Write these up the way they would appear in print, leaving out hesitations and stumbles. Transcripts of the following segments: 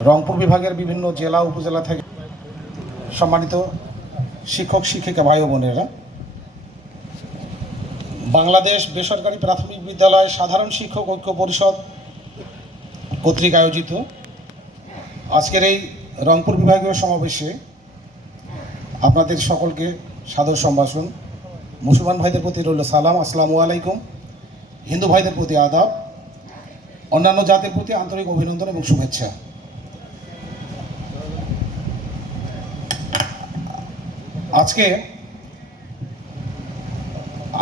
রংপুর বিভাগের বিভিন্ন জেলা উপজেলা থেকে সম্মানিত শিক্ষক শিক্ষিকা ভাই ও বোনেরা, বাংলাদেশ বেসরকারি প্রাথমিক বিদ্যালয় সাধারণ শিক্ষক ঐক্য পরিষদ কর্তৃক আয়োজিত আজকের এই রংপুর বিভাগীয় সমাবেশে আপনাদের সকলকে সাদর সম্ভাষণ। মুসলমান ভাইদের প্রতি রইল সালাম, আসসালামু আলাইকুম। হিন্দু ভাইদের প্রতি আদাব, অন্যান্য জাতির প্রতি আন্তরিক অভিনন্দন এবং শুভেচ্ছা। আজকে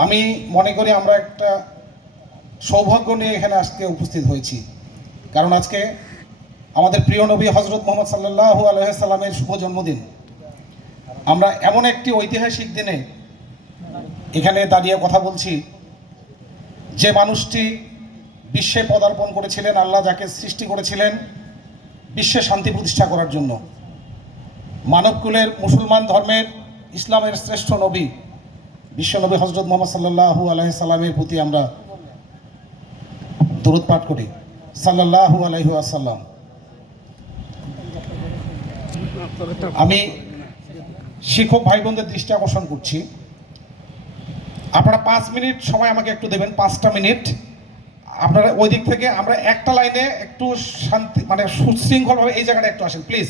আমি মনে করি আমরা একটা সৌভাগ্য নিয়ে এখানে আজকে উপস্থিত হয়েছি, কারণ আজকে আমাদের প্রিয় নবী হজরত মুহাম্মদ সাল্লাল্লাহু আলাইহি সাল্লামের শুভ জন্মদিন। আমরা এমন একটি ঐতিহাসিক দিনে এখানে দাঁড়িয়ে কথা বলছি, যে মানুষটি বিশ্বে পদার্পণ করেছিলেন, আল্লাহ যাকে সৃষ্টি করেছিলেন বিশ্বে শান্তি প্রতিষ্ঠা করার জন্য। মানবকুলের মুসলমান ধর্মের ইসলামের শ্রেষ্ঠ নবী বিশ্বনবী হজরত মুহাম্মদ সাল্লাল্লাহু আলাইহি সাল্লামের প্রতি আমরা দরুদ পাঠ করি, সাল্লাল্লাহু আলাইহি ওয়াসাল্লাম। আমি শিক্ষক ভাই বোনদের দৃষ্টি আকর্ষণ করছি, আপনারা 5 মিনিট সময় আমাকে একটু দেবেন, 5টা মিনিট। আপনারা ওই দিক থেকে আমরা একটা লাইনে একটু শান্তি মানে সুশৃঙ্খলভাবে এই জায়গাটা একটু আসেন প্লিজ।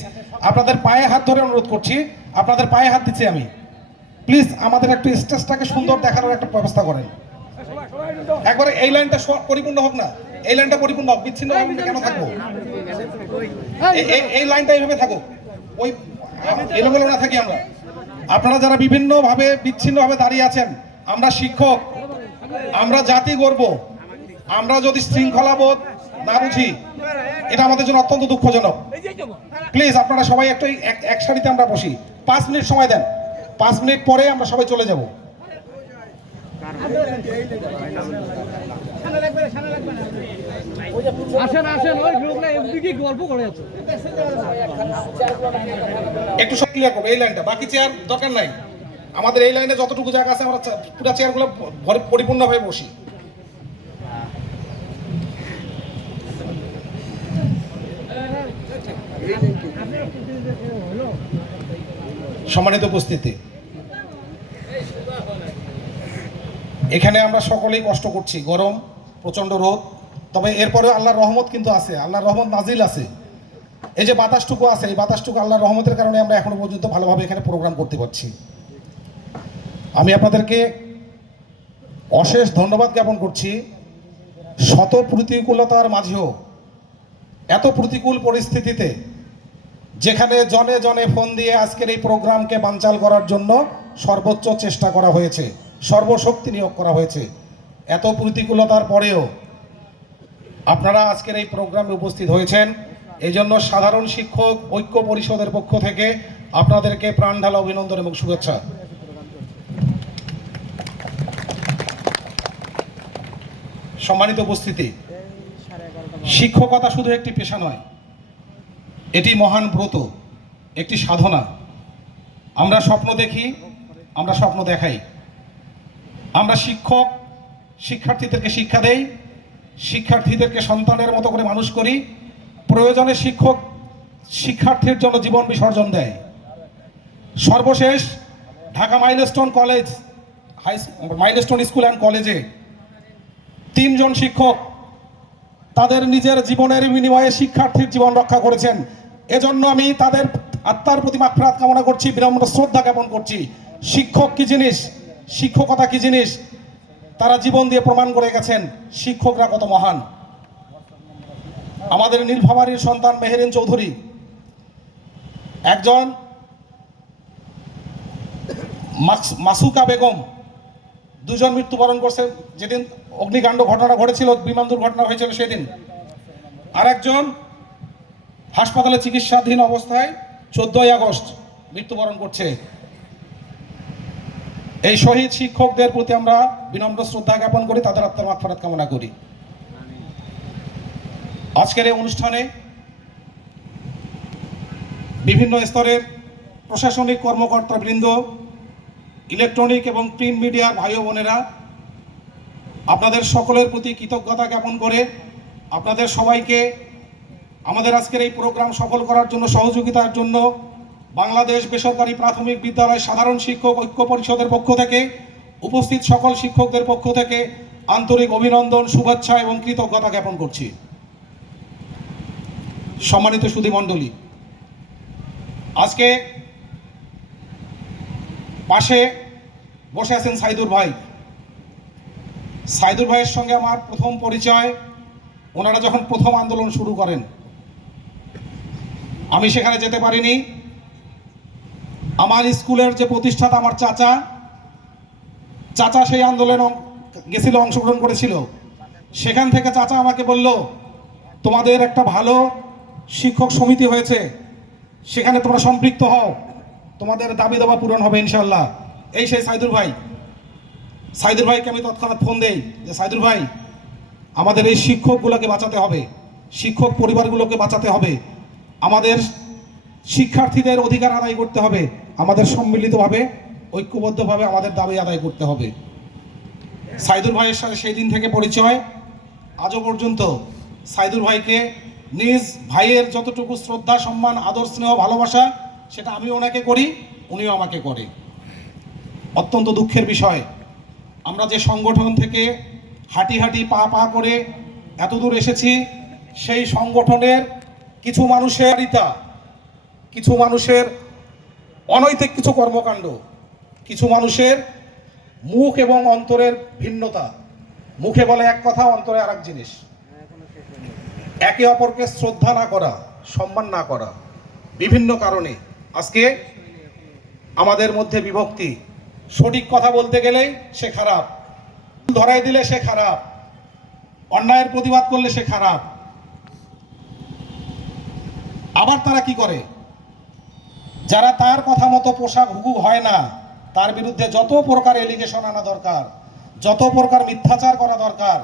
আপনাদের পায়ে হাত ধরে অনুরোধ করছি, আপনাদের পায়ে হাত দিচ্ছি আমি, প্লিজ আমাদের একটু স্টেজটাকে সুন্দর দেখানোর একটা ব্যবস্থা করেন। একবারে এই লাইনটা পরিপূর্ণ হোক না, এই লাইনটা পরিপূর্ণ হোক, বিচ্ছিন্ন কেন থাকবো? এই লাইনটা এইভাবে থাকুক, ওই এলোমেলো না থাকি আমরা। আপনারা যারা বিভিন্নভাবে বিচ্ছিন্নভাবে দাঁড়িয়ে আছেন, আমরা শিক্ষক, আমরা জাতি গর্ব, আমরা যদি শৃঙ্খলাবোধ না বুঝি এটা আমাদের জন্য অত্যন্ত দুঃখজনক। প্লিজ আপনারা সবাই একটু এক সারিতে আমরা বসি, 5 মিনিট সময় দেন, 5 মিনিট পরে আমরা সবাই চলে যাব। একটু সব ক্লিয়ার করবো এই লাইনটা, বাকি চেয়ার দরকার নাই। আমাদের এই লাইনে যতটুকু জায়গা আছে আমরা পুরো চেয়ারগুলো পরিপূর্ণভাবে বসি। সম্মানিত উপস্থিতি, এখানে আমরা সকলেই কষ্ট করছি, গরম, প্রচন্ড রোদ, তবে এরপরেও আল্লাহর রহমত কিন্তু আছে, আল্লাহর রহমত নাজিল আছে। এই যে বাতাসটুকু আছে, এই বাতাসটুকু আল্লাহর রহমতের কারণে আমরা এখনো পর্যন্ত ভালোভাবে এখানে প্রোগ্রাম করতে পারছি। আমি আপনাদেরকে অশেষ ধন্যবাদ জ্ঞাপন করছি। শত প্রতিকূলতার মাঝেও, এত প্রতিকূল পরিস্থিতিতে, যেখানে জনে জনে ফোন দিয়ে আজকের এই প্রোগ্রামকে বানচাল করার জন্য সর্বোচ্চ চেষ্টা করা হয়েছে, সর্বশক্তি নিয়োগ করা হয়েছে, এত প্রতিকূলতার পরেও আপনারা আজকের এই প্রোগ্রামে উপস্থিত হয়েছেন। এই জন্য সাধারণ শিক্ষক ঐক্য পরিষদের পক্ষ থেকে আপনাদেরকে প্রাণঢালা অভিনন্দন এবং শুভেচ্ছা। সম্মানিত উপস্থিতি, শিক্ষকতা শুধু একটি পেশা নয়, এটি মহান ব্রত, একটি সাধনা। আমরা স্বপ্ন দেখি, আমরা স্বপ্ন দেখাই, আমরা শিক্ষক শিক্ষার্থীদেরকে শিক্ষা দেই, শিক্ষার্থীদেরকে সন্তানের মতো করে মানুষ করি, প্রয়োজনে শিক্ষক শিক্ষার্থীর জন্য জীবন বিসর্জন দেয়। সর্বশেষ ঢাকা মাইলস্টোন স্কুল অ্যান্ড কলেজে 3 জন শিক্ষক তাদের নিজের জীবনের বিনিময়ে শিক্ষার্থীর জীবন রক্ষা করেছেন। এজন্য আমি তাদের আত্মার প্রতি মাগফিরাত কামনা করছি, বিনম্র শ্রদ্ধা জ্ঞাপন করছি। শিক্ষক কি জিনিস, শিক্ষকতা কি জিনিস, তারা জীবন দিয়ে প্রমাণ করে গেছেন শিক্ষকরা কত মহান। আমাদের নীলফামারীর সন্তান মেহেরিন চৌধুরী, একজন মাসুকা বেগম, 2 জন মৃত্যুবরণ করছেন যেদিন অগ্নিকাণ্ড ঘটনা ঘটেছিল, বিমান দুর্ঘটনা হয়েছিল সেদিন। আর একজন হাসপাতালে চিকিৎসাধীন অবস্থায় 14ই আগস্ট মৃত্যুবরণ করছে। এই শহীদ শিক্ষকদের প্রতি আমরা বিনম্র শ্রদ্ধা জ্ঞাপন করি, তাদের আত্মার মাগফিরাত কামনা করি। আজকের এই অনুষ্ঠানে বিভিন্ন স্তরের প্রশাসনিক কর্মকর্তাবৃন্দ, ইলেকট্রনিক এবং প্রিন্ট মিডিয়ার ভাই ও বোনেরা, আপনাদের সকলের প্রতি কৃতজ্ঞতা জ্ঞাপন করে আপনাদের সবাইকে আমাদের আজকের এই প্রোগ্রাম সফল করার জন্য সহযোগিতার জন্য বাংলাদেশ বেসরকারি প্রাথমিক বিদ্যালয় সাধারণ শিক্ষক ঐক্য পরিষদের পক্ষ থেকে উপস্থিত সকল শিক্ষকদের পক্ষ থেকে আন্তরিক অভিনন্দন, শুভেচ্ছা এবং কৃতজ্ঞতা জ্ঞাপন করছি। সম্মানিত সুধীমণ্ডলী, আজকে পাশে বসে আছেন সাইদুর ভাই। সাইদুর ভাইয়ের সঙ্গে আমার প্রথম পরিচয় ওনারা যখন প্রথম আন্দোলন শুরু করেন। আমি সেখানে যেতে পারিনি। আমার স্কুলের যে প্রতিষ্ঠাতা আমার চাচা সেই আন্দোলনে গেছিল, অংশগ্রহণ করেছিল। সেখান থেকে চাচা আমাকে বলল, তোমাদের একটা ভালো শিক্ষক সমিতি হয়েছে, সেখানে তোমরা সম্পৃক্ত হও, তোমাদের দাবি দাবা পূরণ হবে ইনশাল্লাহ। এই সেই সাইদুর ভাইকে আমি তৎক্ষণাৎ ফোন দেই যে সাইদুর ভাই, আমাদের এই শিক্ষকগুলোকে বাঁচাতে হবে, শিক্ষক পরিবারগুলোকে বাঁচাতে হবে, আমাদের শিক্ষার্থীদের অধিকার আদায় করতে হবে, আমাদের সম্মিলিতভাবে ঐক্যবদ্ধভাবে আমাদের দাবি আদায় করতে হবে। সাইদুর ভাইয়ের সাথে সেই দিন থেকে পরিচয়। আজও পর্যন্ত সাইদুর ভাইকে নিজ ভাইয়ের যতটুকু শ্রদ্ধা, সম্মান, আদর, স্নেহ, ভালোবাসা সেটা আমিও ওনাকে করি, উনিও আমাকে করে। অত্যন্ত দুঃখের বিষয়, আমরা যে সংগঠন থেকে হাঁটি হাঁটি পা করে এতদূর এসেছি, সেই সংগঠনের কিছু মানুষের অনৈতিক কিছু কর্মকাণ্ড, কিছু মানুষের মুখ এবং অন্তরের ভিন্নতা, মুখে বলে এক কথা, অন্তরে আর এক জিনিস, একে অপরকে শ্রদ্ধা না করা, সম্মান না করা, বিভিন্ন কারণে আজকে আমাদের মধ্যে বিভক্তি। সঠিক কথা বলতে গেলেই সে খারাপ, ধরাই দিলে সে খারাপ, অন্যায়ের প্রতিবাদ করলে সে খারাপ। আবার তারা কি করে, যারা তার কথা মতো পোশাক হুকু হয় না, তার বিরুদ্ধে যত প্রকার এলিগেশন আনা দরকার, যত প্রকার মিথ্যাচার করা দরকার,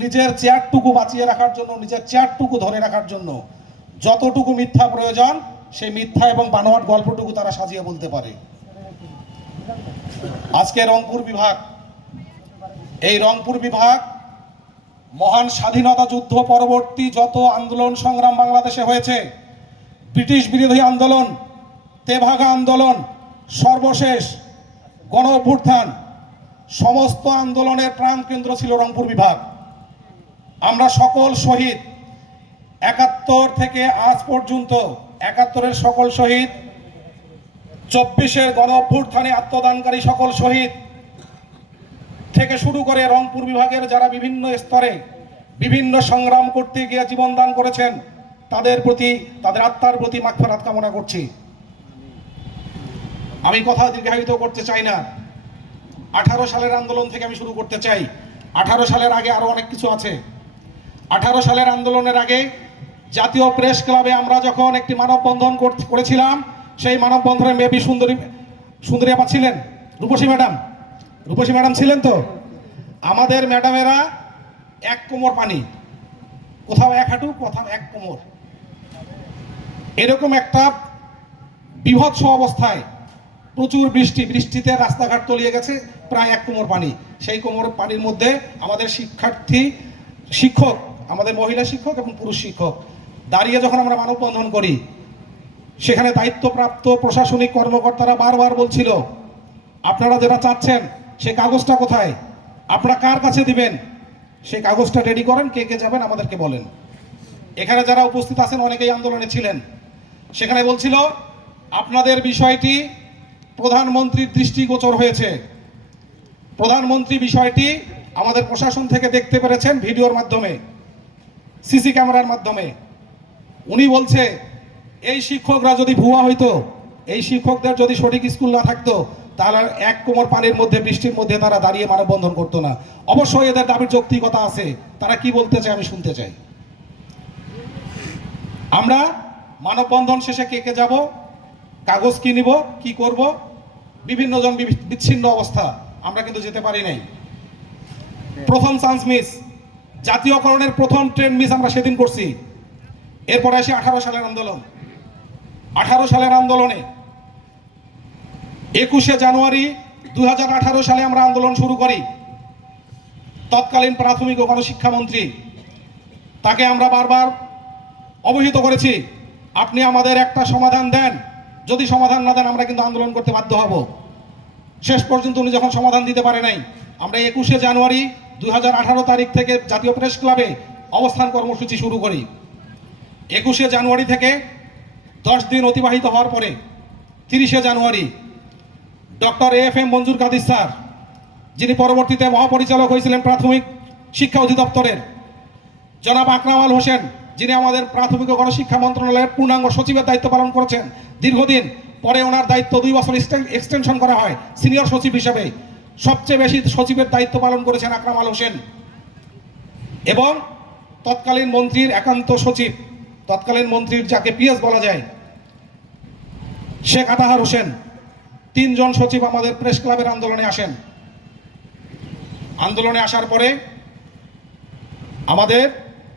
নিজের চেয়ারটুকু বাঁচিয়ে রাখার জন্য, নিজের চেয়ারটুকু ধরে রাখার জন্য যতটুকু মিথ্যা প্রয়োজন, সেই মিথ্যা এবং বানোয়াট গল্পটুকু তারা সাজিয়ে বলতে পারে। আজকে রংপুর বিভাগ, এই রংপুর বিভাগ মহান স্বাধীনতা যুদ্ধ পরবর্তী যত আন্দোলন সংগ্রাম বাংলাদেশে হয়েছে, ব্রিটিশ বিরোধী আন্দোলন, তেভাগা আন্দোলন, সর্বশেষ গণ অভ্যুত্থান, সমস্ত আন্দোলনের প্রাণকেন্দ্র ছিল রংপুর বিভাগ। আমরা সকল শহীদ ৭১ থেকে আজ পর্যন্ত ৭১-এর সকল শহীদ, ২৪-এর গণ অভ্যুত্থানে আত্মদানকারী সকল শহীদ থেকে শুরু করে রংপুর বিভাগের যারা বিভিন্ন স্তরে বিভিন্ন সংগ্রাম করতে গিয়ে জীবন দান করেছেন, তাদের প্রতি, তাদের আত্মার প্রতি মাগফিরাত কামনা করছি। আমি কথা দীর্ঘায়িত করতে চাই না। ১৮ সালের আন্দোলন থেকে আমি শুরু করতে চাই। ১৮ সালের আগে আরো অনেক কিছু আছে। ১৮ সালের আন্দোলনের আগে জাতীয় প্রেস ক্লাবে আমরা যখন একটি মানববন্ধন করেছিলাম, সেই মানববন্ধনে মেবি সুন্দরী আপা ছিলেন, রূপসী ম্যাডাম ছিলেন। তো আমাদের ম্যাডামেরা এক কোমর পানি, কোথাও এক হাঁটু, কোথাও এক কোমর, এরকম একটা বিভৎস অবস্থায়, প্রচুর বৃষ্টিতে রাস্তাঘাট তলিয়ে গেছে, প্রায় এক কোমর পানি। সেই কোমর পানির মধ্যে আমাদের শিক্ষক, আমাদের মহিলা শিক্ষক এবং পুরুষ শিক্ষক দাঁড়িয়ে যখন আমরা মানববন্ধন করি, সেখানে দায়িত্বপ্রাপ্ত প্রশাসনিক কর্মকর্তারা বারবার বলছিল, আপনারা যেটা চাচ্ছেন সেই কাগজটা কোথায়, আপনারা কার কাছে দিবেন, সেই কাগজটা রেডি করেন, কে কে যাবেন আমাদেরকে বলেন। এখানে যারা উপস্থিত আছেন অনেকেই আন্দোলনে ছিলেন। সেখানে বলছিল, আপনাদের বিষয়টি প্রধানমন্ত্রীর দৃষ্টিগোচর হয়েছে, প্রধানমন্ত্রী বিষয়টি আমাদের প্রশাসন থেকে দেখতে পেরেছেন ভিডিওর মাধ্যমে, সিসি ক্যামেরার মাধ্যমে। উনি বলছে, এই শিক্ষকরা যদি ভুয়া হইতো, এই শিক্ষকদের যদি সঠিক স্কুল না থাকতো, তাহলে এক কোমর পানির মধ্যে, বৃষ্টির মধ্যে তারা দাঁড়িয়ে মানববন্ধন করতো না। অবশ্যই এদের দাবির যৌক্তিকতা আছে, তারা কি বলতে চায় আমি শুনতে চাই। আমরা মানববন্ধন শেষে কে কে যাব, কাগজ কি নিব, কি করব, বিভিন্ন জন বিচ্ছিন্ন অবস্থা, আমরা কিন্তু যেতে পারি নাই। প্রথম চান্স মিস, জাতীয়করণের প্রথম ট্রেন মিস আমরা সেদিন করছি। এরপরে আসি 18 সালের আন্দোলন। 18 সালের আন্দোলনে 21শে জানুয়ারি 2018 সালে আমরা আন্দোলন শুরু করি। তৎকালীন প্রাথমিক ও গণশিক্ষামন্ত্রী, তাকে আমরা বারবার অবহিত করেছি, আপনি আমাদের একটা সমাধান দেন। যদি সমাধান না দেন আমরা কিন্তু আন্দোলন করতে বাধ্য হব। শেষ পর্যন্ত উনি যখন সমাধান দিতে পারে নাই, আমরা 21শে জানুয়ারি 2018 তারিখ থেকে জাতীয় প্রেস ক্লাবে অবস্থান কর্মসূচি শুরু করি। 21শে জানুয়ারি থেকে 10 দিন অতিবাহিত হওয়ার পরে 30শে জানুয়ারি ডক্টর AFM মঞ্জুর কাদির স্যার, যিনি পরবর্তীতে মহাপরিচালক হয়েছিলেন প্রাথমিক শিক্ষা অধিদপ্তরের, জনাব আকরাম আল হোসেন, যিনি আমাদের প্রাথমিক ও গণশিক্ষা মন্ত্রণালয়ের পূর্ণাঙ্গ সচিবের দায়িত্ব পালন করেছেন দীর্ঘদিন, পরে ওনার দায়িত্ব 2 বছর এক্সটেনশন করা হয় সিনিয়র সচিব হিসেবে। সবচেয়ে বেশি সচিবের দায়িত্ব পালন করেছেন আকরাম আল হোসেন, এবং তৎকালীন মন্ত্রীর একান্ত সচিব, তৎকালীন মন্ত্রীর যাকে PS বলা যায়, শেখ আতাহার হোসেন। 3 জন সচিব আমাদের প্রেস ক্লাবের আন্দোলনে আসেন। আন্দোলনে আসার পরে আমাদের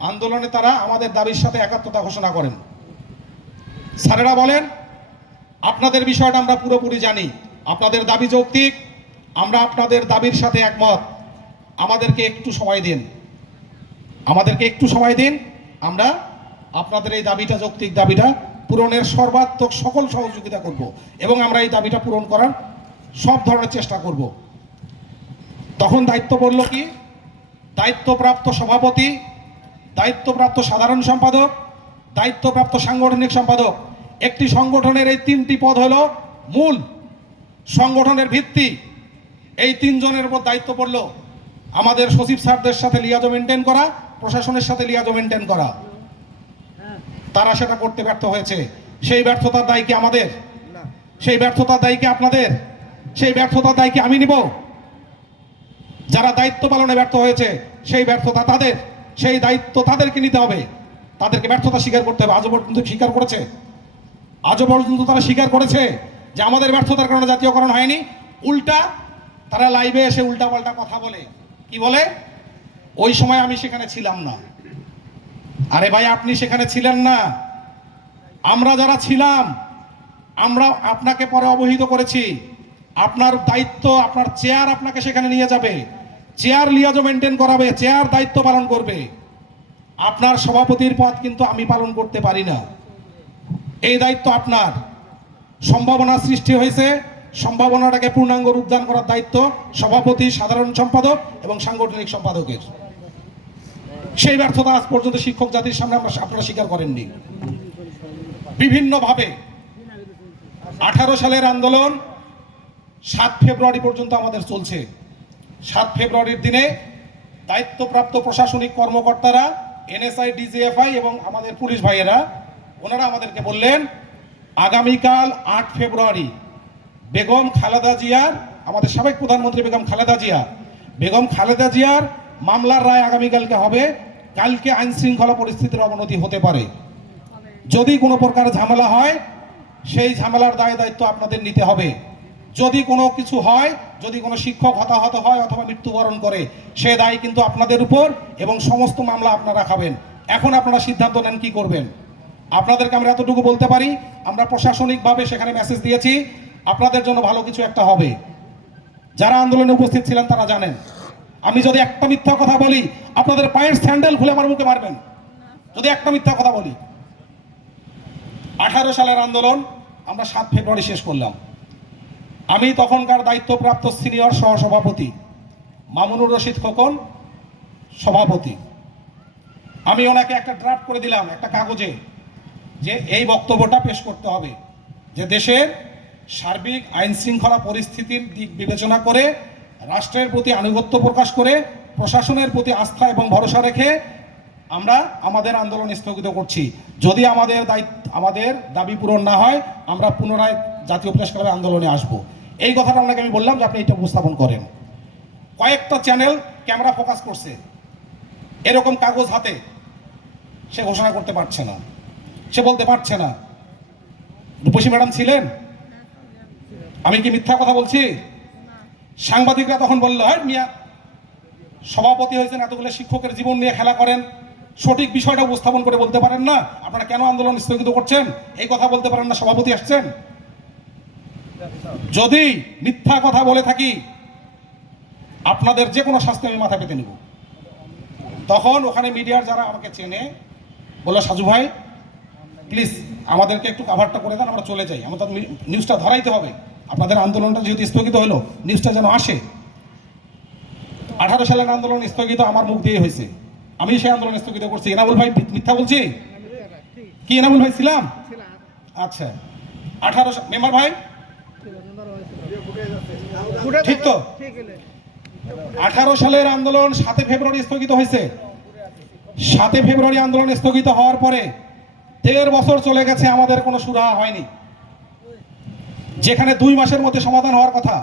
আন্দোলনে তারা আমাদের দাবির সাথে একাত্মতা ঘোষণা করেন। স্যারেরা বলেন, আপনাদের বিষয়টা আমরা পুরোপুরি জানি, আপনাদের দাবি যৌক্তিক, আমরা আপনাদের দাবির সাথে একমত, আমাদেরকে একটু সময় দিন, আমাদেরকে একটু সময় দিন, আমরা আপনাদের এই দাবিটা, যৌক্তিক দাবিটা পূরণের সর্বাত্মক সকল সহযোগিতা করব এবং আমরা এই দাবিটা পূরণ করার সব ধরনের চেষ্টা করব। তখন দায়িত্ব পড়ল কি, দায়িত্বপ্রাপ্ত সভাপতি, দায়িত্বপ্রাপ্ত সাধারণ সম্পাদক, দায়িত্বপ্রাপ্ত সাংগঠনিক সম্পাদক। একটি সংগঠনের এই 3টি পদ হলো মূল সংগঠনের ভিত্তি। এই 3 জনের উপর দায়িত্ব পড়ল আমাদের সচিব স্যারদের সাথে লিয়াজো মেনটেন করা, প্রশাসনের সাথে লিয়াজো মেনটেন করা। তারা সেটা করতে ব্যর্থ হয়েছে। সেই ব্যর্থতার দায় কি আমাদের? সেই ব্যর্থতার দায় কি আপনাদের? সেই ব্যর্থতার দায় কি আমি নিব? যারা দায়িত্ব পালনে ব্যর্থ হয়েছে সেই ব্যর্থতা তাদের, সেই দায়িত্ব তাদেরকে নিতে হবে, তাদেরকে ব্যর্থতা স্বীকার করতে হবে। আজও পর্যন্ত স্বীকার করেছে, আজও পর্যন্ত তারা স্বীকার করেছে যে আমাদের ব্যর্থতার কারণে জাতীয়করণ হয়নি। উল্টা তারা লাইভে এসে উল্টা পাল্টা কথা বলে। কি বলে? ওই সময় আমি সেখানে ছিলাম না। আরে ভাই, আপনি সেখানে ছিলেন না, আমরা যারা ছিলাম আমরা আপনাকে পরে অবহিত করেছি। আপনার দায়িত্ব, আপনার চেয়ার আপনাকে সেখানে নিয়ে যাবে, চেয়ার লিয়াজো মেনটেন করাবে, চেয়ার দায়িত্ব পালন করবে। আপনার সভাপতির পদ কিন্তু আমি পালন করতে পারি না, এই দায়িত্ব আপনার। সম্ভাবনা সৃষ্টি হয়েছে, সম্ভাবনাটাকে পূর্ণাঙ্গ রূপদান করার দায়িত্ব সভাপতি, সাধারণ সম্পাদক এবং সাংগঠনিক সম্পাদকের। সেই ব্যর্থতা আজ পর্যন্ত শিক্ষক জাতির সামনে আপনারা স্বীকার করেননি। বিভিন্নভাবে 18 সালের আন্দোলন 7 ফেব্রুয়ারি পর্যন্ত আমাদের চলছে। 7 ফেব্রুয়ারির দিনে দায়িত্বপ্রাপ্ত প্রশাসনিক কর্মকর্তারা, NSI, DGFI এবং আমাদের পুলিশ ভাইয়েরা, ওনারা আমাদেরকে বললেন আগামীকাল 8 ফেব্রুয়ারি বেগম খালেদা জিয়ার, আমাদের সাবেক প্রধানমন্ত্রী বেগম খালেদা জিয়ার মামলার রায় আগামীকালকে হবে। কালকে আইন শৃঙ্খলা পরিস্থিতির অবনতি হতে পারে, যদি কোনো প্রকার ঝামেলা হয় সেই ঝামেলার দায় দায়িত্ব আপনাদের নিতে হবে। যদি কোনো কিছু হয়, যদি কোনো শিক্ষক হতাহত হয় অথবা মৃত্যুবরণ করে, সে দায় কিন্তু আপনাদের উপর এবং সমস্ত মামলা আপনারা খাবেন। এখন আপনারা সিদ্ধান্ত নেন কি করবেন। আপনাদেরকে আমরা এতটুকু বলতে পারি, আমরা প্রশাসনিকভাবে সেখানে মেসেজ দিয়েছি আপনাদের জন্য ভালো কিছু একটা হবে। যারা আন্দোলনে উপস্থিত ছিলেন তারা জানেন, আমি যদি একটা মিথ্যা কথা বলি আপনাদের পায়ের স্যান্ডেল খুলে আমার মুখে মারবেন যদি একটা মিথ্যা কথা বলি। 18 সালের আন্দোলন আমরা 7 ফেব্রুয়ারি শেষ করলাম। আমি তখনকার দায়িত্বপ্রাপ্ত সিনিয়র সহসভাপতি মামুনুর রশিদ খোকন সভাপতি। আমি ওনাকে একটা ড্রাফট করে দিলাম একটা কাগজে, যে এই বক্তব্যটা পেশ করতে হবে যে দেশের সার্বিক আইন শৃঙ্খলা পরিস্থিতির দিক বিবেচনা করে, রাষ্ট্রের প্রতি আনুগত্য প্রকাশ করে, প্রশাসনের প্রতি আস্থা এবং ভরসা রেখে আমরা আমাদের আন্দোলন স্থগিত করছি। যদি আমাদের দাবি পূরণ না হয় আমরা পুনরায় জাতীয় প্রেস ক্লাবে আন্দোলনে আসব। এই কথাটা আপনাকে আমি বললাম যে আপনি এটা উপস্থাপন করেন। কয়েকটা চ্যানেল ক্যামেরা ফোকাস করছে, এরকম কাগজ হাতে সে ঘোষণা করতে পারছে না, সে বলতে পারছে না। রূপসী ম্যাডাম ছিলেন? আমি কি মিথ্যা কথা বলছি? সাংবাদিকরা তখন বলল, হয় মিয়া, সভাপতি হয়েছেন, এতগুলো শিক্ষকের জীবন নিয়ে খেলা করেন, সঠিক বিষয়টা উপস্থাপন করে বলতে পারেন না, আপনারা কেন আন্দোলন স্থগিত করছেন, এই কথা বলতে পারেন না, সভাপতি আসছেন। যদি মিথ্যা কথা বলে থাকি আপনাদের যে কোনো শাস্তি আমি মাথা পেতে নিব। তখন ওখানে মিডিয়ার যারা আমাকে চেনে বলল, সাজু ভাই প্লিজ আমাদেরকে একটু কাভারটা করে দেন, আমরা চলে যাই। আমাদের নিউজটা ধরাইতে হবে, আপনাদের আন্দোলনটা যেহেতু স্থগিত হলো, নিউজটা যেন আসে। 18 সালের আন্দোলন স্থগিত আমার মুখ দিয়ে হয়েছে, আমি সেই আন্দোলন স্থগিত করছি। এনামুল ভাই মিথ্যা বলছি কি? এনামুল ভাই ছিলাম? আচ্ছা, 18 মেম্বার ভাই ঠিক তো? 18 সালের আন্দোলন 7 ফেব্রুয়ারি স্থগিত হয়েছে। 7 ফেব্রুয়ারি আন্দোলন স্থগিত হওয়ার পরে 1.5 বছর চলে গেছে, আমাদের কোনো সুরাহা হয়নি। যেখানে 2 মাসের মধ্যে সমাধান হওয়ার কথা।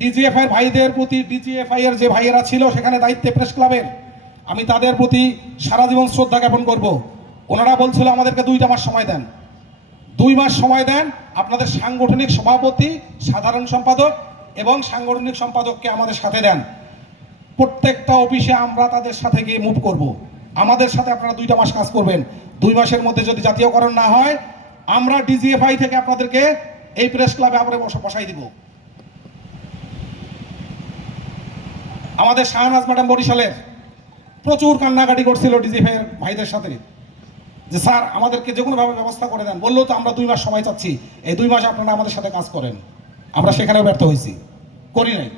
ডিজিএফআই ভাইদের প্রতি, ডিজিএফআই এর যে ভাইয়েরা ছিল সেখানে দায়িত্বে প্রেস ক্লাবের, আমি তাদের প্রতি সারা জীবন শ্রদ্ধা জ্ঞাপন করব। ওনারা বলছিল আমাদেরকে 2টা মাস সময় দেন, 2 মাস সময় দেন, আপনাদের সাংগঠনিক সভাপতি, সাধারণ সম্পাদক এবং সাংগঠনিক সম্পাদককে আমাদের সাথে দেন। প্রত্যেকটা অফিসে আমরা তাদের সাথে গিয়ে মুভ করব। আমাদের সাথে আপনারা 2টা মাস কাজ করবেন। 2 মাসের মধ্যে যদি জাতীয়করণ না হয়, আমরা ডিজিএফআই থেকে আপনাদেরকে এই প্রেস ক্লাবে আবার বসাই দিব। আমাদের শাহনাজ ম্যাডাম বরিশালের প্রচুর কান্নাকাটি করছিল ডিজিএফআই ভাইদের সাথে, যে স্যার আমাদেরকে যে কোনোভাবে ব্যবস্থা করে দেন। বললো তো আমরা 2 মাস সময় চাচ্ছি, এই 2 মাস আপনারা আমাদের সাথে কাজ করেন। আমরা সেখানেও ব্যর্থ হয়েছি, করি নাই,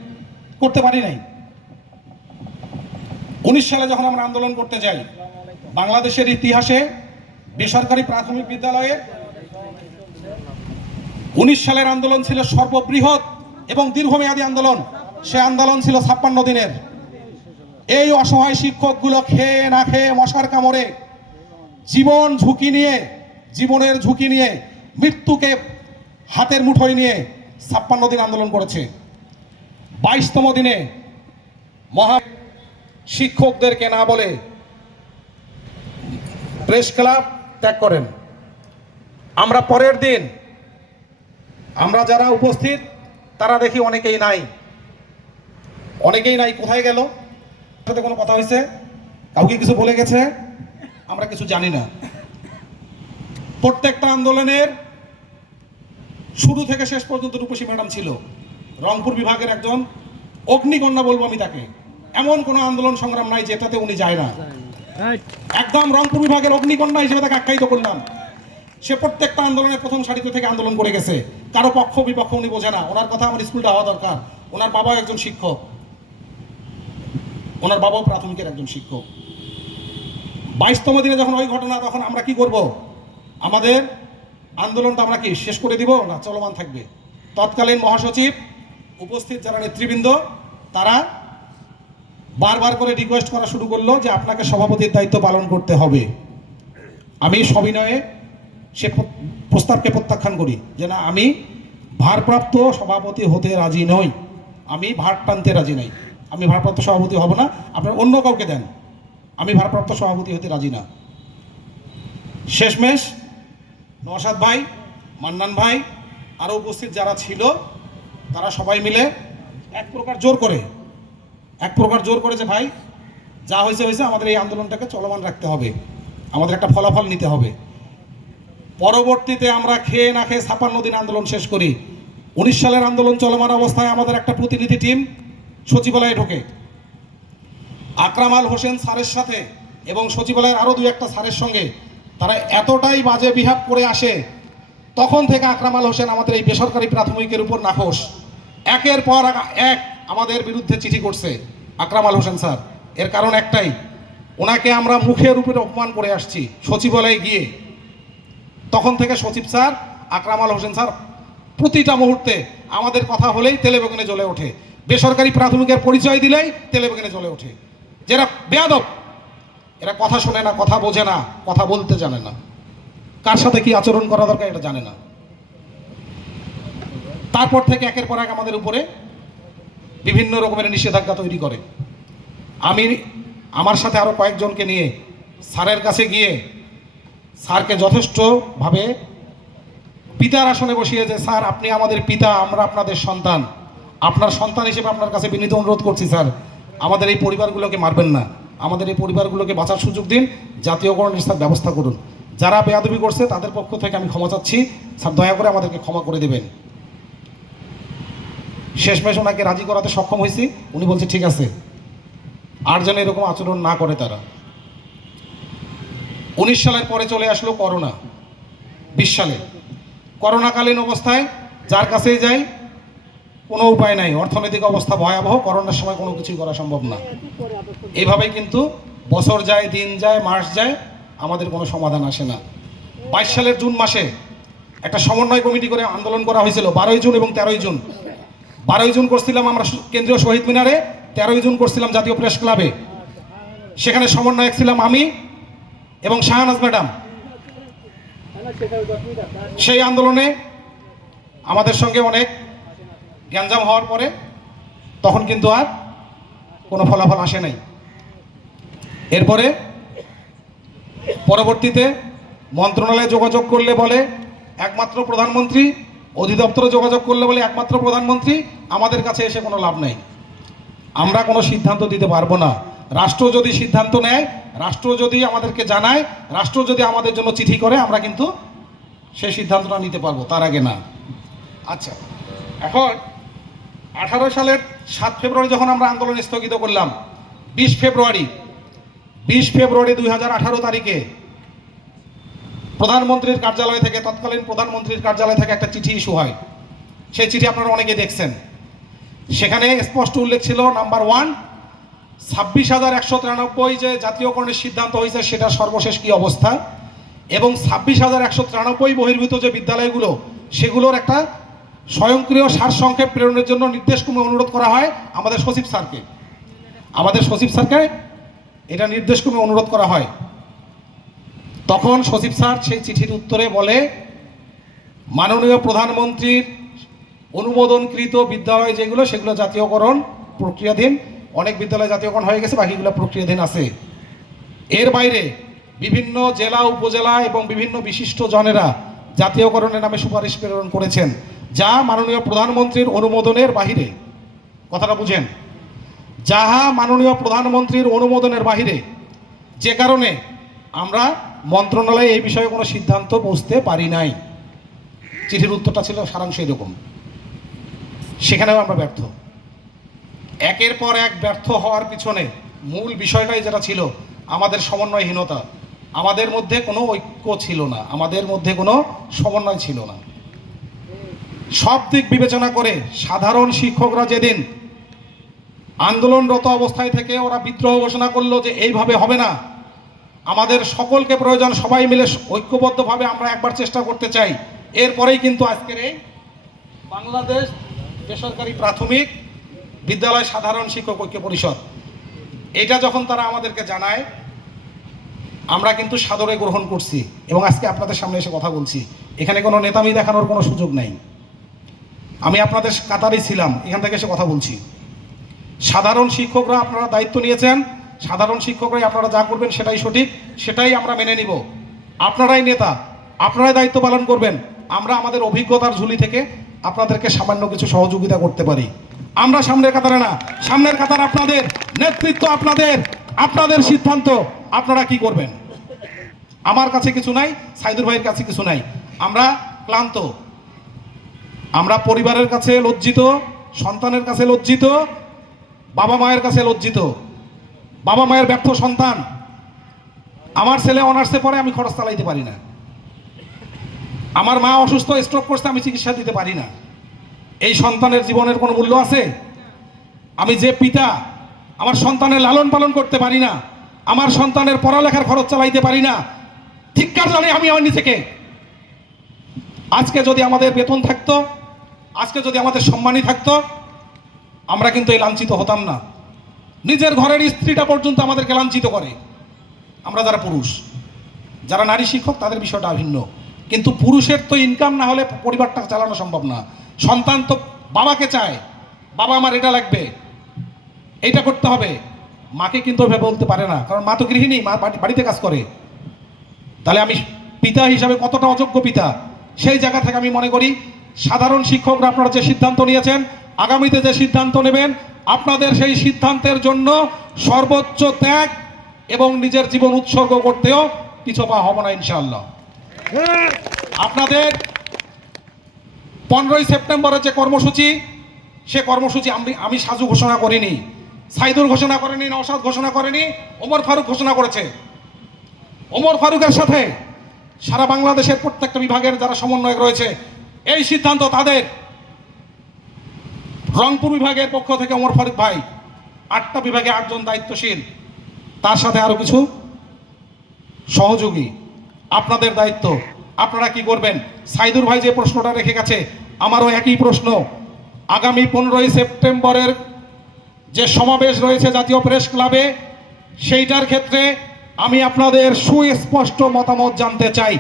করতে পারি নাই। 19 সালে যখন আমরা আন্দোলন করতে যাই, বাংলাদেশের ইতিহাসে বেসরকারি প্রাথমিক বিদ্যালয়ে 19 সালের আন্দোলন ছিল সর্ববৃহৎ এবং দীর্ঘমেয়াদী আন্দোলন। সে আন্দোলন ছিল 56 দিনের। এই অসহায় শিক্ষকগুলো খেয়ে না খেয়ে মশার কামড়ে জীবনের ঝুঁকি নিয়ে মৃত্যুকে হাতের মুঠোয় নিয়ে 56 দিন আন্দোলন করেছে। 22তম দিনে মহা শিক্ষকদেরকে না বলে প্রেস ক্লাব ত্যাগ করেন। আমরা পরের দিন আমরা যারা উপস্থিত তারা দেখি অনেকেই নাই। কোথায় গেল? সাথে কোনো কথা হয়েছে? কাউকে কিছু বলে গেছে? আমরা কিছু জানি না। প্রত্যেকটা আন্দোলনের শুরু থেকে শেষ পর্যন্ত রূপসী ম্যাডাম ছিল রংপুর বিভাগের একজন অগ্নিকন্যা বলবো আমি তাকে। এমন কোনো আন্দোলন সংগ্রাম নাই যেটাতে উনি যায় না। একদম রংপুর বিভাগের অগ্নিকন্যা হিসেবে তাকে আখ্যায়িত করলাম। সে প্রত্যেকটা আন্দোলনের প্রথম সারিতে থেকে আন্দোলন করে গেছে। কারো পক্ষ বিপক্ষ উনি বোঝে না। ওনার কথা আমার স্কুলটা হওয়া দরকার। ওনার বাবাও একজন শিক্ষক, ওনার বাবাও প্রাথমিকের একজন শিক্ষক। 22তম দিনে যখন ওই ঘটনা, তখন আমরা কি করব? আমাদের আন্দোলনটা আমরা কি শেষ করে দিব না চলমান থাকবে? তৎকালীন মহাসচিব, উপস্থিত যারা নেতৃবৃন্দ, তারা বারবার করে রিকোয়েস্ট করা শুরু করলো যে আপনাকে সভাপতির দায়িত্ব পালন করতে হবে। আমি সবিনয়ে সে প্রস্তাবকে প্রত্যাখ্যান করি যে না, আমি ভারপ্রাপ্ত সভাপতি হতে রাজি নই, আমি ভার টানতে রাজি নাই, আমি ভারপ্রাপ্ত সভাপতি হব না, আপনারা অন্য কাউকে দেন, আমি ভারপ্রাপ্ত সভাপতি হতে রাজি না। শেষমেশ নওশাদ ভাই, মান্নান ভাই, আরও উপস্থিত যারা ছিল, তারা সবাই মিলে এক প্রকার জোর করে যে ভাই যা হয়েছে, আমাদের এই আন্দোলনটাকে চলমান রাখতে হবে, আমাদের একটা ফলাফল নিতে হবে। পরবর্তীতে আমরা খেয়ে না খেয়ে 56 দিন আন্দোলন শেষ করি। 19 সালের আন্দোলন চলমান অবস্থায় আমাদের একটা প্রতিনিধি টিম সচিবালয়ে ঢোকে। আকরাম আল হোসেন স্যারের সাথে এবং সচিবালয়ের আরও 2-1টা স্যারের সঙ্গে তারা এতটাই বাজে বিহেভ করে আসে, তখন থেকে আকরাম আল হোসেন আমাদের এই বেসরকারি প্রাথমিকের উপর নাখোশ। একের পর এক আমাদের বিরুদ্ধে চিঠি করছে আকরাম আল হোসেন স্যার। এর কারণ একটাই, ওনাকে আমরা মুখের উপরে অপমান করে আসছি সচিবালয়ে গিয়ে। তখন থেকে সচিব স্যার, আকরাম আল হোসেন স্যার প্রতিটা মুহূর্তে আমাদের কথা হলেই তেলে বেগুনে জ্বলে ওঠে। বেসরকারি প্রাথমিকের পরিচয় দিলেই তেলে বেগুনে জ্বলে ওঠে। যারা বেয়াদব, এরা কথা শোনে না, কথা বোঝে না, কথা বলতে জানে না, কার সাথে কি আচরণ করা দরকার এটা জানে না। তারপর থেকে একের পর এক আমাদের উপরে বিভিন্ন রকমের নিষেধাজ্ঞা তৈরি করে। আমি আমার সাথে আরও কয়েকজনকে নিয়ে স্যারের কাছে গিয়ে স্যারকে যথেষ্টভাবে পিতার আসনে বসিয়ে, যে স্যার আপনি আমাদের পিতা, আমরা আপনাদের সন্তান, আপনার সন্তান হিসেবে আপনার কাছে বিনীত অনুরোধ করছি স্যার, আমাদের এই পরিবারগুলোকে মারবেন না, আমাদের এই পরিবারগুলোকে বাঁচার সুযোগ দিন, জাতীয়করণের স্যার ব্যবস্থা করুন। যারা বেয়াদবি করছে তাদের পক্ষ থেকে আমি ক্ষমা চাচ্ছি, স্যার দয়া করে আমাদেরকে ক্ষমা করে দেবেন। শেষমেশ ওনাকে রাজি করাতে সক্ষম হয়েছি। উনি বলছে ঠিক আছে, আর যেন এরকম আচরণ না করে তারা। 19 সালের পরে চলে আসলো করোনা। সালে করোনাকালীন অবস্থায় যার কাছেই যাই কোনো উপায় নাই, অর্থনৈতিক অবস্থা ভয়াবহ, করোনার সময় কোনো কিছুই করা সম্ভব না। এইভাবেই কিন্তু বছর যায়, দিন যায়, মাস যায়, আমাদের কোনো সমাধান আসে না। 22 সালের জুন মাসে একটা সমন্বয় কমিটি করে আন্দোলন করা হয়েছিল 12ই জুন এবং 13ই জুন। 12ই জুন করছিলাম আমরা কেন্দ্রীয় শহীদ মিনারে, 13ই জুন করছিলাম জাতীয় প্রেস ক্লাবে। সেখানে সমন্বয়ক ছিলাম আমি এবং শাহনাজ ম্যাডাম। সেই আন্দোলনে আমাদের সঙ্গে অনেক গ্যাঞ্জাম হওয়ার পরে তখন কিন্তু আর কোনো ফলাফল আসে নাই। এরপরে পরবর্তীতে মন্ত্রণালয়ে যোগাযোগ করলে বলে একমাত্র প্রধানমন্ত্রী, অধিদপ্তরে যোগাযোগ করলে বলে একমাত্র প্রধানমন্ত্রী, আমাদের কাছে এসে কোনো লাভ নেই, আমরা কোনো সিদ্ধান্ত দিতে পারবো না। রাষ্ট্র যদি সিদ্ধান্ত নেয়, রাষ্ট্র যদি আমাদেরকে জানায়, রাষ্ট্র যদি আমাদের জন্য চিঠি করে, আমরা কিন্তু সেই সিদ্ধান্তটা নিতে পারবো, তার আগে না। আচ্ছা, এখন 18 সালের 7 ফেব্রুয়ারি যখন আমরা আন্দোলন স্থগিত করলাম, 20 ফেব্রুয়ারি 2018 তারিখে প্রধানমন্ত্রীর কার্যালয় থেকে, তৎকালীন প্রধানমন্ত্রীর কার্যালয় থেকে একটা চিঠি ইস্যু হয়। সেই চিঠি আপনারা অনেকে দেখছেন। সেখানে স্পষ্ট উল্লেখ ছিল, নাম্বার 1, 26,193 যে জাতীয়করণের সিদ্ধান্ত হয়েছে সেটা সর্বশেষ কি অবস্থা, এবং 26,193 বহির্ভূত যে বিদ্যালয়গুলো, সেগুলোর একটা স্বয়ংক্রিয় সারসংক্ষেপ প্রেরণের জন্য নির্দেশক্রমে অনুরোধ করা হয় আমাদের সচিব স্যারকে এটা নির্দেশক্রমে অনুরোধ করা হয়। তখন সচিব স্যার সেই চিঠির উত্তরে বলে, মাননীয় প্রধানমন্ত্রীর অনুমোদনকৃত বিদ্যালয় যেগুলো, সেগুলো জাতীয়করণ প্রক্রিয়াধীন। অনেক বিদ্যালয় জাতীয়করণ হয়ে গেছে, বাকিগুলো প্রক্রিয়াধীন আছে। এর বাইরে বিভিন্ন জেলা, উপজেলা এবং বিভিন্ন বিশিষ্ট জনেরা জাতীয়করণের নামে সুপারিশ প্রেরণ করেছেন, যা মাননীয় প্রধানমন্ত্রীর অনুমোদনের বাহিরে। কথাটা বুঝেন, যাহা মাননীয় প্রধানমন্ত্রীর অনুমোদনের বাহিরে, যে কারণে আমরা মন্ত্রণালয়ে এই বিষয়ে কোনো সিদ্ধান্ত পৌঁছতে পারি নাই। চিঠির উত্তরটা ছিল সারাংশ এরকম। সেখানেও আমরা ব্যর্থ। একের পর এক ব্যর্থ হওয়ার পিছনে মূল বিষয়টাই যেটা ছিল, আমাদের সমন্বয়হীনতা। আমাদের মধ্যে কোনো ঐক্য ছিল না, আমাদের মধ্যে কোনো সমন্বয় ছিল না। সব দিক বিবেচনা করে সাধারণ শিক্ষকরা যেদিন আন্দোলনরত অবস্থায় থেকে ওরা বিদ্রোহ ঘোষণা করলো যে এইভাবে হবে না, আমাদের সকলকে প্রয়োজন, সবাই মিলে ঐক্যবদ্ধভাবে আমরা একবার চেষ্টা করতে চাই। এরপরেই কিন্তু আজকের এই বাংলাদেশ বেসরকারি প্রাথমিক বিদ্যালয় সাধারণ শিক্ষক ঐক্য পরিষদ, এটা যখন তারা আমাদেরকে জানায়, আমরা কিন্তু সাদরে গ্রহণ করছি এবং আজকে আপনাদের সামনে এসে কথা বলছি। এখানে কোনো নেতামি দেখানোর কোনো সুযোগ নাই। আমি আপনাদের কাতারেই ছিলাম, এখান থেকে এসে কথা বলছি। সাধারণ শিক্ষকরা আপনারা দায়িত্ব নিয়েছেন, সাধারণ শিক্ষকরাই আপনারা যা করবেন সেটাই সঠিক, সেটাই আমরা মেনে নিব। আপনারাই নেতা, আপনারাই দায়িত্ব পালন করবেন। আমরা আমাদের অভিজ্ঞতার ঝুলি থেকে আপনাদেরকে সামান্য কিছু সহযোগিতা করতে পারি। আমরা সামনের কাতারে না, সামনের কাতার আপনাদের, নেতৃত্ব আপনাদের, আপনাদের সিদ্ধান্ত আপনারা কি করবেন। আমার কাছে কিছু নাই, সাইদুর ভাইয়ের কাছে কিছু নাই। আমরা ক্লান্ত, আমরা পরিবারের কাছে লজ্জিত, সন্তানের কাছে লজ্জিত, বাবা মায়ের কাছে লজ্জিত। বাবা মায়ের ব্যর্থ সন্তান। আমার ছেলে অনার্সে পড়ে, আমি খরচ চালাইতে পারি না। আমার মা অসুস্থ, স্ট্রোক করছে, আমি চিকিৎসা দিতে পারি না। এই সন্তানের জীবনের কোনো মূল্য আছে? আমি যে পিতা, আমার সন্তানের লালন পালন করতে পারি না, আমার সন্তানের পড়ালেখার খরচ চালাইতে পারি না। ধিক্কার জানি আমি আমার নিজেকে। আজকে যদি আমাদের বেতন থাকতো, আজকে যদি আমাদের সম্মানই থাকতো, আমরা কিন্তু এই লাঞ্ছিত হতাম না। নিজের ঘরের স্ত্রীটা পর্যন্ত আমাদেরকে লাঞ্ছিত করে। আমরা যারা পুরুষ, যারা নারী শিক্ষক, তাদের বিষয়টা ভিন্ন। কিন্তু পুরুষের তো ইনকাম না হলে পরিবারটা চালানো সম্ভব না। সন্তান তো বাবাকে চায়, বাবা আমার এটা লাগবে, এইটা করতে হবে। মাকে কিন্তু ওইভাবে বলতে পারে না, কারণ মা তো গৃহিণী, মা বাড়িতে কাজ করে। তাহলে আমি পিতা হিসাবে কতটা অযোগ্য পিতা। সেই জায়গা থেকে আমি মনে করি সাধারণ শিক্ষকরা আপনারা যে সিদ্ধান্ত নিয়েছেন, আগামীতে যে সিদ্ধান্ত নেবেন, আপনাদের সেই সিদ্ধান্তের জন্য সর্বোচ্চ ত্যাগ এবং নিজের জীবন উৎসর্গ করতেও পিছু পা হব না ইনশাআল্লাহ। আপনাদের 15ই সেপ্টেম্বরের যে কর্মসূচি, সে কর্মসূচি আমি সাজু ঘোষণা করিনি, সাইদুল ঘোষণা করেনি, নওশাদ ঘোষণা করেনি, ওমর ফারুক ঘোষণা করেছে। ওমর ফারুকের সাথে সারা বাংলাদেশের প্রত্যেকটা বিভাগের যারা সমন্বয়ক রয়েছে, এই সিদ্ধান্ত তাদের। রংপুর বিভাগের পক্ষ থেকে ওমর ফারুক ভাই, 8টা বিভাগে 8 জন দায়িত্বশীল, তার সাথে আরো কিছু সহযোগী। আপনাদের দায়িত্ব, আপনারা কি করবেন? সাইদুর ভাই যে প্রশ্নটা রেখে গেছে, আমারও একই প্রশ্ন। আগামী 15ই সেপ্টেম্বরের যে সমাবেশ রয়েছে জাতীয় প্রেস ক্লাবে, সেইটার ক্ষেত্রে আমি আপনাদের সুস্পষ্ট মতামত জানতে চাই।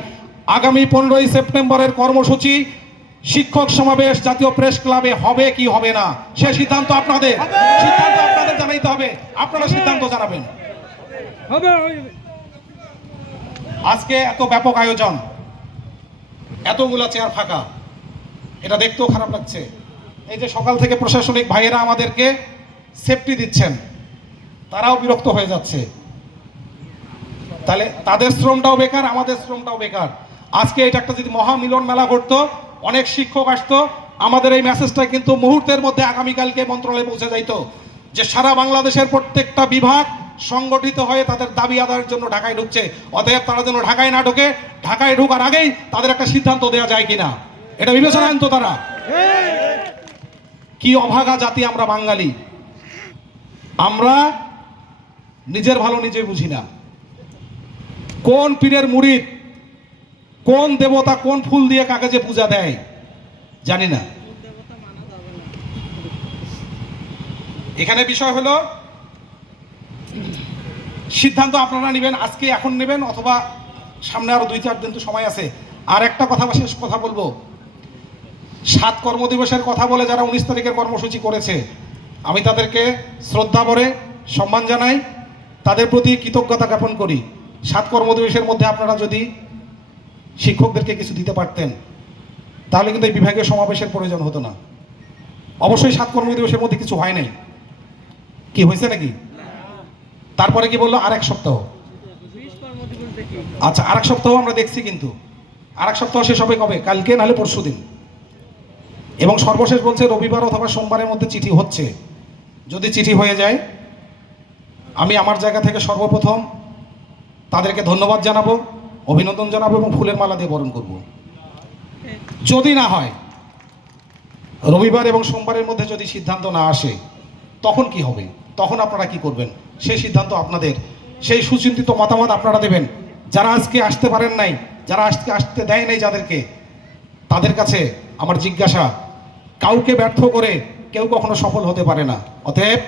আগামী 15ই সেপ্টেম্বরের কর্মসূচি শিক্ষক সমাবেশ জাতীয় প্রেস ক্লাবে হবে কি হবে না, সে সিদ্ধান্ত আপনাদের। সিদ্ধান্ত আপনাদের জানাইতে হবে, আপনারা সিদ্ধান্ত জানাবেন। আজকে এত ব্যাপক আয়োজন, এতগুলা চেয়ার ফাঁকা, এটা দেখতেও খারাপ লাগছে। এই যে সকাল থেকে প্রশাসনিক ভাইয়েরা আমাদেরকে সেফটি দিচ্ছেন, তারাও বিরক্ত হয়ে যাচ্ছে। তাহলে তাদের শ্রমটাও বেকার, আমাদের শ্রমটাও বেকার। আজকে এটা একটা যদি মহা মিলন মেলা করতো, অনেক শিক্ষক আসতো, আমাদের এই মেসেজটা কিন্তু মুহূর্তের মধ্যে আগামীকালকে মন্ত্রণালয়ে পৌঁছে যাইতো যে সারা বাংলাদেশের প্রত্যেকটা বিভাগ সংগঠিত হয়ে তাদের দাবি আদায়ের জন্য ঢাকায় ঢুকছে। অতএব তারা যেন ঢাকায় না ঢোকে, ঢাকায় ঢোকার আগেই তাদের একটা সিদ্ধান্ত দেওয়া যায় কিনা এটা বিবেচনা আনতো তারা। কি অভাগা জাতি আমরা বাঙালি, আমরা নিজের ভালো নিজে বুঝি না। কোন পীরের মুরিদ, কোন দেবতা কোন ফুল দিয়ে কাকে যে পূজা দেয় জানি না। এখানে বিষয় হলো সিদ্ধান্ত আপনারা নেবেন, আজকে এখন নেবেন অথবা সামনে আরো 2-4 দিন তো সময় আছে। আর একটা কথা, শেষ কথা বলবো, 7 কর্মদিবসের কথা বলে যারা 19 তারিখের কর্মসূচি করেছে, আমি তাদেরকে শ্রদ্ধা ভরে সম্মান জানাই, তাদের প্রতি কৃতজ্ঞতা জ্ঞাপন করি। 7 কর্মদিবসের মধ্যে আপনারা যদি শিক্ষকদেরকে কিছু দিতে পারতেন, তাহলে কিন্তু এই বিভাগীয় সমাবেশের প্রয়োজন হতো না। অবশ্যই 7 কর্মদিবসের মধ্যে কিছু হয় নাই, কি হয়েছে নাকি? তারপরে কি বললো? আরেক সপ্তাহ। আচ্ছা, আরেক সপ্তাহ আমরা দেখছি, কিন্তু আরেক সপ্তাহ শেষ হবে কবে? কালকে নাহলে পরশু দিন। এবং সর্বশেষ বলছে রবিবার অথবা সোমবারের মধ্যে চিঠি হচ্ছে। যদি চিঠি হয়ে যায়, আমি আমার জায়গা থেকে সর্বপ্রথম তাদেরকে ধন্যবাদ জানাবো, অভিনন্দন জানাবো এবং ফুলের মালা দিয়ে বরণ করব। যদি না হয়, রবিবার এবং সোমবারের মধ্যে যদি সিদ্ধান্ত না আসে, তখন কি হবে? তখন আপনারা কি করবেন? সেই সিদ্ধান্ত আপনাদের, সেই সুচিন্তিত মতামত আপনারা দেবেন। যারা আজকে আসতে পারেন নাই, যারা আজকে আসতে দেয় নাই যাদেরকে, তাদের কাছে আমার জিজ্ঞাসা, কাউকে ব্যর্থ করে কেউ কখনো সফল হতে পারে না। অতএব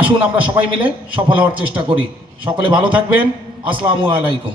আসুন আমরা সবাই মিলে সফল হওয়ার চেষ্টা করি। সকলে ভালো থাকবেন। আসসালামু আলাইকুম।